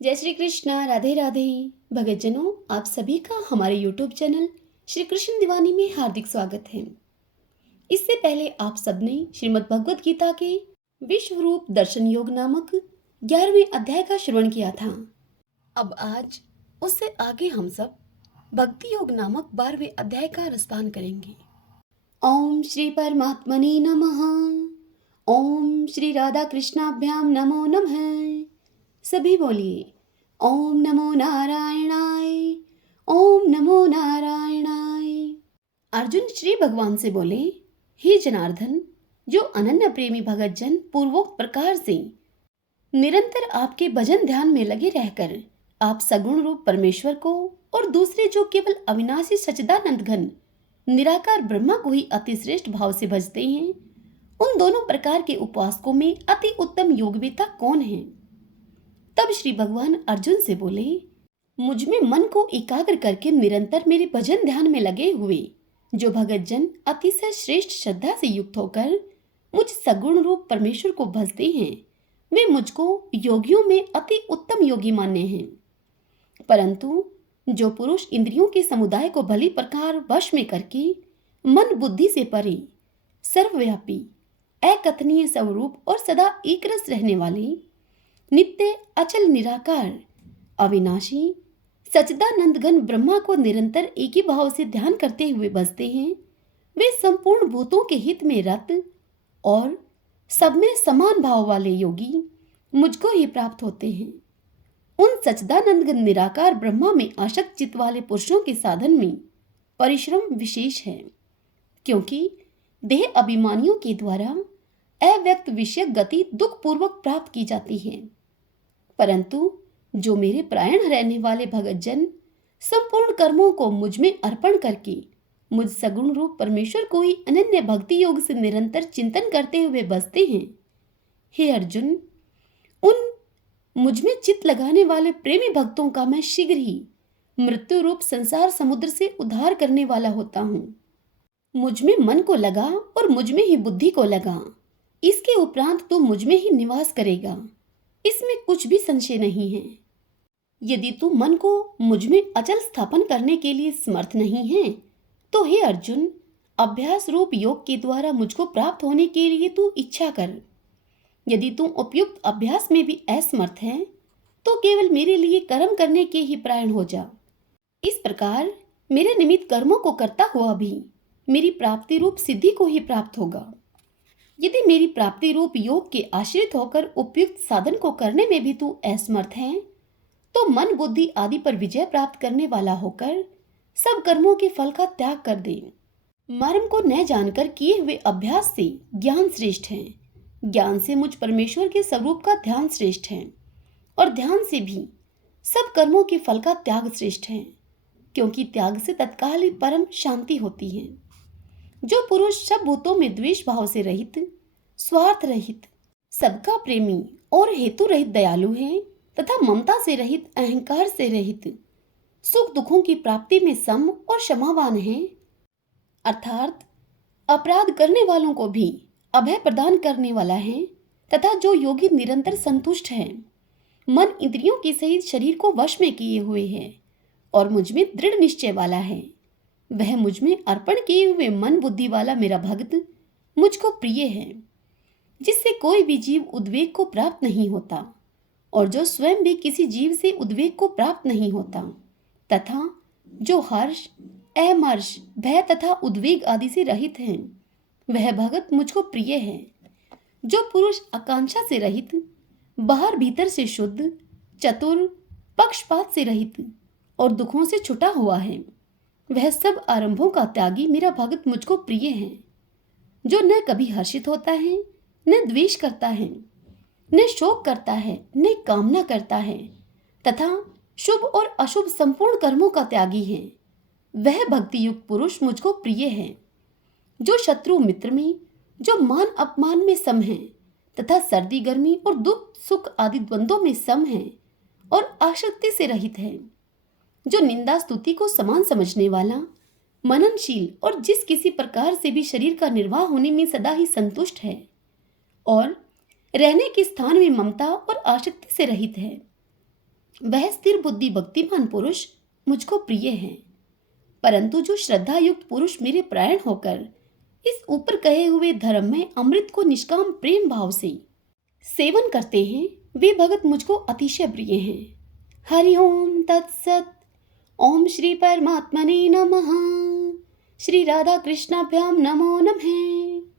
जय श्री कृष्णा। राधे राधे। भगतजनों, आप सभी का हमारे YouTube चैनल श्री कृष्ण दीवानी में हार्दिक स्वागत है। इससे पहले आप सबने श्रीमद् भगवद गीता के विश्व रूप दर्शन योग नामक 11वें अध्याय का श्रवण किया था। अब आज उससे आगे हम सब भक्ति योग नामक 12वें अध्याय का रसपान करेंगे। ओम श्री परमात्मने नमः। ओम श्री राधा कृष्णाभ्याम नमो नमः। सभी बोलिए ओम नमो नारायणाय, ओम नमो नारायणाय। अर्जुन श्री भगवान से बोले, हे जनार्दन, जो अनन्य प्रेमी भगत जन पूर्वोक्त प्रकार से निरंतर आपके भजन ध्यान में लगे रहकर आप सगुण रूप परमेश्वर को और दूसरे जो केवल अविनाशी सच्चिदानंद घन निराकार ब्रह्मा को ही अति श्रेष्ठ भाव से भजते हैं, उन दोनों प्रकार के उपासकों में अति उत्तम योगवेता कौन है? तब श्री भगवान अर्जुन से बोले, मुझ में मन को एकाग्र करके निरंतर मेरे भजन ध्यान में लगे हुए जो भगत जन अतिशय श्रेष्ठ श्रद्धा से युक्त होकर मुझ सगुण रूप परमेश्वर को भजते हैं, वे मुझको योगियों में अति उत्तम योगी माने हैं। परंतु जो पुरुष इंद्रियों के समुदाय को भली प्रकार वश में करके मन बुद्धि से परे सर्वव्यापी अकथनीय स्वरूप और सदा एक रस रहने वाले नित्य अचल निराकार अविनाशी सच्चिदानंद घन ब्रह्मा को निरंतर एक ही भाव से ध्यान करते हुए बसते हैं, वे संपूर्ण भूतों के हित में रत और सब में समान भाव वाले योगी मुझको ही प्राप्त होते हैं। उन सच्चिदानंद घन निराकार ब्रह्मा में आसक्त चित्त वाले पुरुषों के साधन में परिश्रम विशेष है, क्योंकि देह अभिमानियों के द्वारा अव्यक्त विषय गति दुख पूर्वक प्राप्त की जाती है। परंतु जो मेरे प्रायण रहने वाले भगत जन संपूर्ण कर्मों को मुझ में अर्पण करके मुझ सगुण रूप परमेश्वर को ही अनन्य भक्ति योग से निरंतर चिंतन करते हुए बसते हैं, हे अर्जुन, उन मुझ में चित्त लगाने वाले प्रेमी भक्तों का मैं शीघ्र ही मृत्यु रूप संसार समुद्र से उद्धार करने वाला होता हूँ। मुझ में मन को लगा और मुझ में ही बुद्धि को लगा, इसके उपरांत तू मुझ में ही निवास करेगा, इसमें कुछ भी संशय नहीं है। यदि तू मन को मुझ में अचल स्थापन करने के लिए समर्थ नहीं है, तो हे अर्जुन, अभ्यास रूप योग के द्वारा मुझको प्राप्त होने के लिए तू इच्छा कर। यदि तू उपयुक्त अभ्यास में भी असमर्थ है, तो केवल मेरे लिए कर्म करने के ही प्रायण हो जा। इस प्रकार मेरे निमित्त कर्मों को करता हुआ भी मेरी प्राप्ति रूप सिद्धि को ही प्राप्त होगा। यदि मेरी प्राप्ति रूप योग के आश्रित होकर उपयुक्त साधन को करने में भी तू असमर्थ है, तो मन बुद्धि आदि पर विजय प्राप्त करने वाला होकर सब कर्मों के फल का त्याग कर दे। मर्म को न जानकर किए हुए अभ्यास से ज्ञान श्रेष्ठ है, ज्ञान से मुझ परमेश्वर के स्वरूप का ध्यान श्रेष्ठ है, और ध्यान से भी सब कर्मों के फल का त्याग श्रेष्ठ है, क्योंकि त्याग से तत्काल ही परम शांति होती है। जो पुरुष सब भूतों में द्वेष भाव से रहित, स्वार्थ रहित, सबका प्रेमी और हेतु रहित दयालु है तथा ममता से रहित, अहंकार से रहित, सुख दुखों की प्राप्ति में सम और क्षमावान है, अर्थात अपराध करने वालों को भी अभय प्रदान करने वाला है, तथा जो योगी निरंतर संतुष्ट है, मन इंद्रियों के सहित शरीर को वश में किए हुए है और मुझ में दृढ़ निश्चय वाला है, वह मुझ में अर्पण किए हुए मन बुद्धि वाला मेरा भक्त मुझको प्रिय है, जिससे कोई भी जीव उद्वेग को प्राप्त नहीं होता और जो स्वयं भी किसी जीव से उद्वेग को प्राप्त नहीं होता, तथा जो हर्ष, अमर्ष, भय तथा उद्वेग आदि से रहित है, वह भगत मुझको प्रिय है। जो पुरुष आकांक्षा से रहित, बाहर भीतर से शुद्ध, चतुर, पक्षपात से रहित और दुखों से छुटा हुआ है, वह सब आरंभों का त्यागी मेरा भगत मुझको प्रिय है। जो न कभी हर्षित होता है, न द्वेष करता है, न शोक करता है, न कामना करता है, तथा शुभ और अशुभ संपूर्ण कर्मों का त्यागी है, वह भक्ति युक्त पुरुष मुझको प्रिय है। जो शत्रु मित्र में, जो मान अपमान में सम है, तथा सर्दी गर्मी और दुख सुख आदि द्वंद्वों में सम है और आसक्ति से रहित है, जो निंदा स्तुति को समान समझने वाला, मननशील और जिस किसी प्रकार से भी शरीर का निर्वाह होने में सदा ही संतुष्ट है और रहने के स्थान में ममता और आसक्ति से रहित है, वह स्थिर बुद्धि भक्तिमान पुरुष मुझको प्रिय हैं, परंतु जो श्रद्धा युक्त पुरुष मेरे प्राण होकर इस ऊपर कहे हुए धर्म में अमृत को निष्काम प्रेम भाव से सेवन करते हैं, वे भगत मुझको अतिशय प्रिय हैं। हरि ओम तत्सत। ओम श्री परमात्मने नमः। श्री राधा कृष्णाभ्याम नमो नमः।